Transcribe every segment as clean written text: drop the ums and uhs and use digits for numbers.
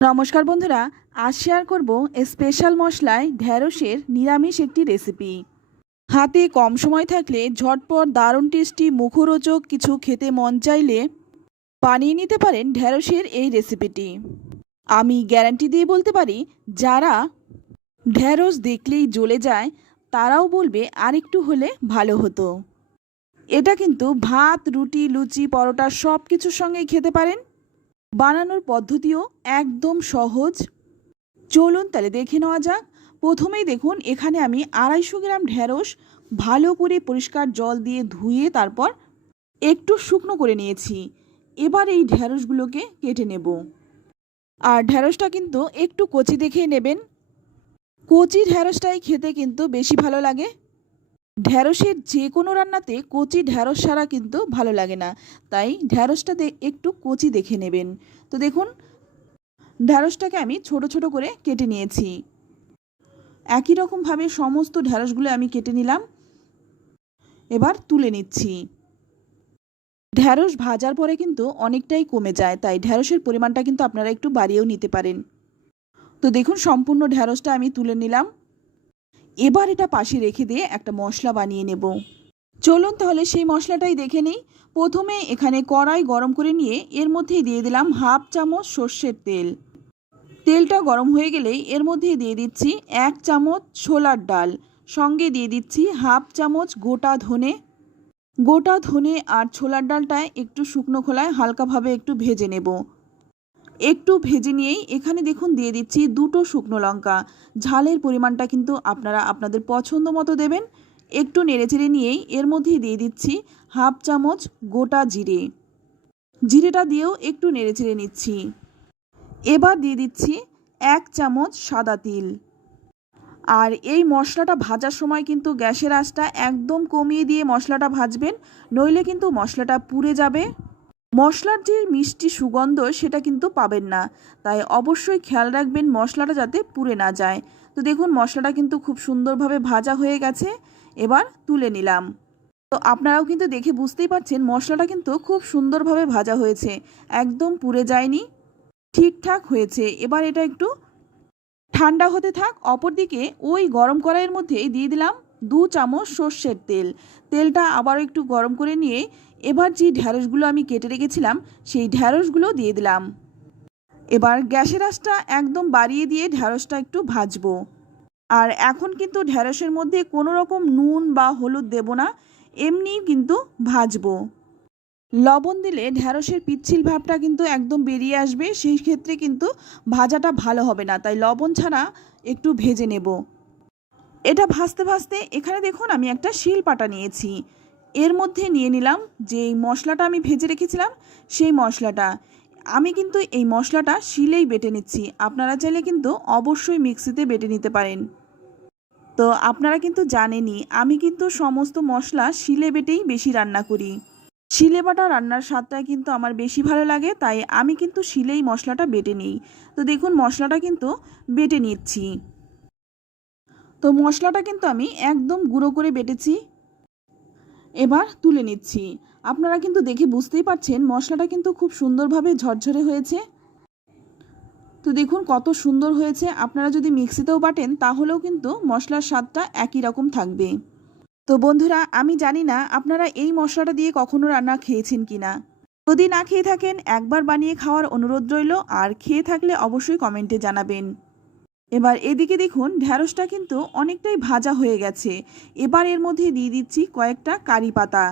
নমস্কার বন্ধুরা, আজ শেয়ার করব স্পেশাল মশলায় ঢ্যাঁড়সের নিরামিষ একটি রেসিপি। হাতে কম সময় থাকলে ঝটপট দারুণ টেস্টি মুখরোচক কিছু খেতে মন চাইলে বানিয়ে নিতে পারেন ঢ্যাঁড়সের এই রেসিপিটি। আমি গ্যারান্টি দিয়ে বলতে পারি, যারা ঢ্যাঁড়স দেখলেই জ্বলে যায় তারাও বলবে আরেকটু হলে ভালো হতো। এটা কিন্তু ভাত, রুটি, লুচি, পরোটা সব কিছুর সঙ্গেই খেতে পারেন। বানানোর পদ্ধতিও একদম সহজ। চলুন তাহলে দেখে নেওয়া যাক। প্রথমেই দেখুন, এখানে আমি 250 গ্রাম ঢ্যাঁড়স ভালো করে পরিষ্কার জল দিয়ে ধুয়ে তারপর একটু শুকনো করে নিয়েছি। এবার এই ঢ্যাঁড়সগুলোকে কেটে নেব। আর ঢ্যাঁড়সটা কিন্তু একটু কচি দেখে নেবেন। কচি ঢ্যাঁড়সটাই খেতে কিন্তু বেশি ভালো লাগে। ঢ্যাঁড়সের যে কোনো রান্নাতে কচি ঢ্যাঁড়স ছাড়া কিন্তু ভালো লাগে না, তাই ঢ্যাঁড়সটাতে একটু কচি দেখে নেবেন। তো দেখুন, ঢ্যাঁড়সটাকে আমি ছোট ছোট করে কেটে নিয়েছি। একই রকমভাবে সমস্ত ঢ্যাঁড়সগুলো আমি কেটে নিলাম। এবার তুলে নিচ্ছি। ঢ্যাঁড়স ভাজার পরে কিন্তু অনেকটাই কমে যায়, তাই ঢ্যাঁড়সের পরিমাণটা কিন্তু আপনারা একটু বাড়িয়েও নিতে পারেন। তো দেখুন, সম্পূর্ণ ঢ্যাঁড়সটা আমি তুলে নিলাম। এবার এটা পাশে রেখে দিয়ে একটা মশলা বানিয়ে নেব। চলুন তাহলে সেই মশলাটাই দেখে নিই। প্রথমে এখানে কড়াই গরম করে নিয়ে এর মধ্যেই দিয়ে দিলাম 1/2 চামচ সর্ষের তেল। তেলটা গরম হয়ে গেলেই এর মধ্যে দিয়ে দিচ্ছি 1 চামচ ছোলার ডাল, সঙ্গে দিয়ে দিচ্ছি 1/2 চামচ গোটা ধনে। গোটা ধনে আর ছোলার ডালটা একটু শুকনো খোলায় হালকাভাবে একটু ভেজে নেব। একটু ভেজে নিয়েই এখানে দেখুন দিয়ে দিচ্ছি 2টো শুকনো লঙ্কা। ঝালের পরিমাণটা কিন্তু আপনারা আপনাদের পছন্দ মতো দেবেন। একটু নেড়েচেড়ে নিয়েই এর মধ্যে দিয়ে দিচ্ছি 1/2 চামচ গোটা জিরে। জিরেটা দিয়েও একটু নেড়েচেড়ে নিচ্ছি। এবার দিয়ে দিচ্ছি 1 চামচ সাদা তিল। আর এই মশলাটা ভাজার সময় কিন্তু গ্যাসের আঁচটা একদম কমিয়ে দিয়ে মশলাটা ভাজবেন, নইলে কিন্তু মশলাটা পুড়ে যাবে। মশলার যে মিষ্টি সুগন্ধ সেটা কিন্তু পাবেন না, তাই অবশ্যই খেয়াল রাখবেন মশলাটা যাতে পুড়ে না যায়। তো দেখুন, মশলাটা কিন্তু খুব সুন্দরভাবে ভাজা হয়ে গেছে। এবার তুলে নিলাম। তো আপনারাও কিন্তু দেখে বুঝতেই পারছেন মশলাটা কিন্তু খুব সুন্দরভাবে ভাজা হয়েছে, একদম পুড়ে যায়নি, ঠিকঠাক হয়েছে। এবার এটা একটু ঠান্ডা হতে থাক। অপরদিকে ওই গরম কড়াইয়ের মধ্যে দিয়ে দিলাম 2 চামচ সর্ষের তেল। তেলটা আবার একটু গরম করে নিয়ে এবার যে ঢ্যাঁড়সগুলো আমি কেটে রেখেছিলাম সেই ঢ্যাঁড়সগুলো দিয়ে দিলাম। এবার গ্যাসের আঁচটা একদম বাড়িয়ে দিয়ে ঢ্যাঁড়সটা একটু ভাজবো। আর এখন কিন্তু ঢ্যাঁড়সের মধ্যে কোনো রকম নুন বা হলুদ দেব না, এমনি কিন্তু ভাজবো। লবণ দিলে ঢ্যাঁড়সের পিচ্ছিল ভাবটা কিন্তু একদম বেরিয়ে আসবে, সেই ক্ষেত্রে কিন্তু ভাজাটা ভালো হবে না, তাই লবণ ছাড়া একটু ভেজে নেব। এটা ভাজতে ভাজতে এখানে দেখুন আমি একটা শিলপাটা নিয়েছি। এর মধ্যে নিয়ে নিলাম যেই মশলাটা আমি ভেজে রেখেছিলাম সেই মশলাটা। আমি কিন্তু এই মশলাটা শিলেই বেটে নিচ্ছি, আপনারা চাইলে কিন্তু অবশ্যই মিক্সিতে বেটে নিতে পারেন। তো আপনারা কিন্তু জানেনই আমি কিন্তু সমস্ত মশলা শিলে বেটেই বেশি রান্না করি। শিলে বাটা রান্নার স্বাদটা কিন্তু আমার বেশি ভালো লাগে, তাই আমি কিন্তু শিলেই মশলাটা বেটে নিই। তো দেখুন, মশলাটা কিন্তু বেটে নিচ্ছি। তো মশলাটা কিন্তু আমি একদম গুঁড়ো করে বেটেছি। এবার তুলে নিচ্ছি। আপনারা কিন্তু দেখে বুঝতেই পারছেন মশলাটা কিন্তু খুব সুন্দরভাবে ঝরঝরে হয়েছে। তো দেখুন কত সুন্দর হয়েছে। আপনারা যদি মিক্সিতেও বাটেন তাহলেও কিন্তু মশলার স্বাদটা একই রকম থাকবে। তো বন্ধুরা, আমি জানি না আপনারা এই মশলাটা দিয়ে কখনো রান্না খেয়েছেন কিনা। যদি না খেয়ে থাকেন একবার বানিয়ে খাওয়ার অনুরোধ রইল, আর খেয়ে থাকলে অবশ্যই কমেন্টে জানাবেন। এবার এদিকে দেখুন ঢ্যাঁড়সটা কিন্তু অনেকটাই ভাজা হয়ে গেছে। এবার এর মধ্যে দিয়ে দিচ্ছি কয়েকটা কারি পাতা।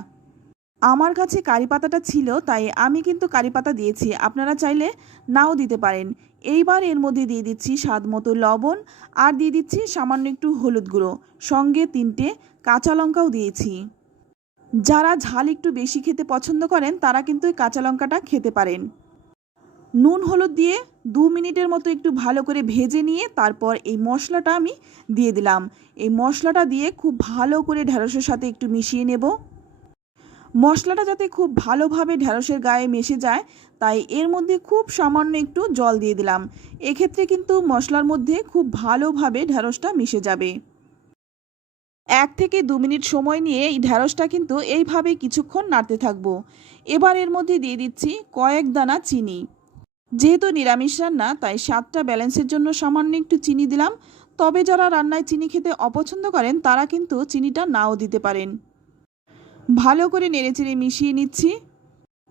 আমার কাছে কারি পাতাটা ছিল তাই আমি কিন্তু কারি পাতা দিয়েছি, আপনারা চাইলে নাও দিতে পারেন। এইবার এর মধ্যে দিয়ে দিচ্ছি স্বাদ মতো লবণ, আর দিয়ে দিচ্ছি সামান্য একটু হলুদ গুঁড়ো, সঙ্গে 3টে কাঁচা লঙ্কাও দিয়েছি। যারা ঝাল একটু বেশি খেতে পছন্দ করেন তারা কিন্তু এই কাঁচা লঙ্কাটা খেতে পারেন। নুন হলুদ দিয়ে 2 মিনিটের মতো একটু ভালো করে ভেজে নিয়ে তারপর এই মশলাটা আমি দিয়ে দিলাম। এই মশলাটা দিয়ে খুব ভালো করে ঢ্যাঁড়সের সাথে একটু মিশিয়ে নেব। মশলাটা যাতে খুব ভালোভাবে ঢ্যাঁড়সের গায়ে মিশে যায়, তাই এর মধ্যে খুব সামান্য একটু জল দিয়ে দিলাম। এক্ষেত্রে কিন্তু মশলার মধ্যে খুব ভালোভাবে ঢ্যাঁড়সটা মিশে যাবে। 1 থেকে 2 মিনিট সময় নিয়ে এই ঢ্যাঁড়সটা কিন্তু এইভাবে কিছুক্ষণ নাড়তে থাকবো। এবার এর মধ্যে দিয়ে দিচ্ছি কয়েক দানা চিনি। যেহেতু নিরামিষ রান্না তাই স্বাদটা ব্যালেন্সের জন্য সামান্য একটু চিনি দিলাম। তবে যারা রান্নায় চিনি খেতে অপছন্দ করেন তারা কিন্তু চিনিটা নাও দিতে পারেন। ভালো করে নেড়েচেড়ে মিশিয়ে নিচ্ছি।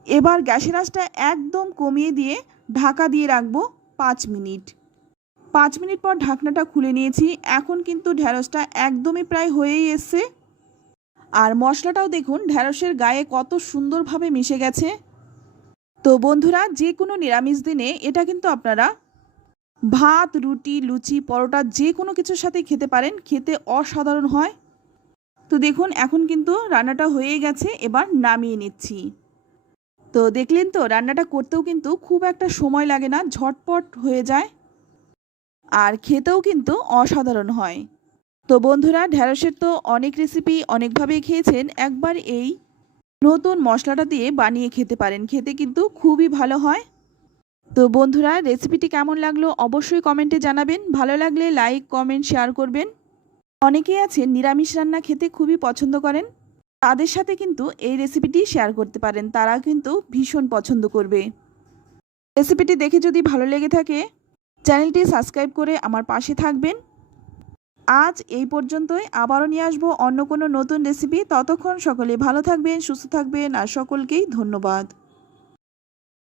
এবার গ্যাসের আঁচটা একদম কমিয়ে দিয়ে ঢাকা দিয়ে রাখবো 5 মিনিট। 5 মিনিট পর ঢাকনাটা খুলে নিয়েছি। এখন কিন্তু ঢ্যাঁড়সটা একদমই প্রায় হয়েই এসছে। আর মশলাটাও দেখুন ঢ্যাঁড়সের গায়ে কত সুন্দরভাবে মিশে গেছে। তো বন্ধুরা, যে কোনো নিরামিষ দিনে এটা কিন্তু আপনারা ভাত, রুটি, লুচি, পরোটা যে কোনো কিছুর সাথে খেতে পারেন, খেতে অসাধারণ হয়। তো দেখুন এখন কিন্তু রান্নাটা হয়ে গেছে, এবার নামিয়ে নিচ্ছি। তো দেখলেন তো, রান্নাটা করতেও কিন্তু খুব একটা সময় লাগে না, ঝটপট হয়ে যায় আর খেতেও কিন্তু অসাধারণ হয়। তো বন্ধুরা, ঢ্যাঁড়সের তো অনেক রেসিপি অনেকভাবেই খেয়েছেন, একবার এই নতুন মশলাটা দিয়ে বানিয়ে খেতে পারেন, খেতে কিন্তু খুবই ভালো হয়। তো বন্ধুরা, রেসিপিটি কেমন লাগলো অবশ্যই কমেন্টে জানাবেন। ভালো লাগলে লাইক, কমেন্ট, শেয়ার করবেন। অনেকেই আছেন নিরামিষ রান্না খেতে খুবই পছন্দ করেন, তাদের সাথে কিন্তু এই রেসিপিটি শেয়ার করতে পারেন, তারা কিন্তু ভীষণ পছন্দ করবে। রেসিপিটি দেখে যদি ভালো লেগে থাকে চ্যানেলটি সাবস্ক্রাইব করে আমার পাশে থাকবেন। আজ এই পর্যন্তই, আবারও নিয়ে আসবো অন্য কোনো নতুন রেসিপি। ততক্ষণ সকলে ভালো থাকবেন, সুস্থ থাকবেন আর সকলকেই ধন্যবাদ।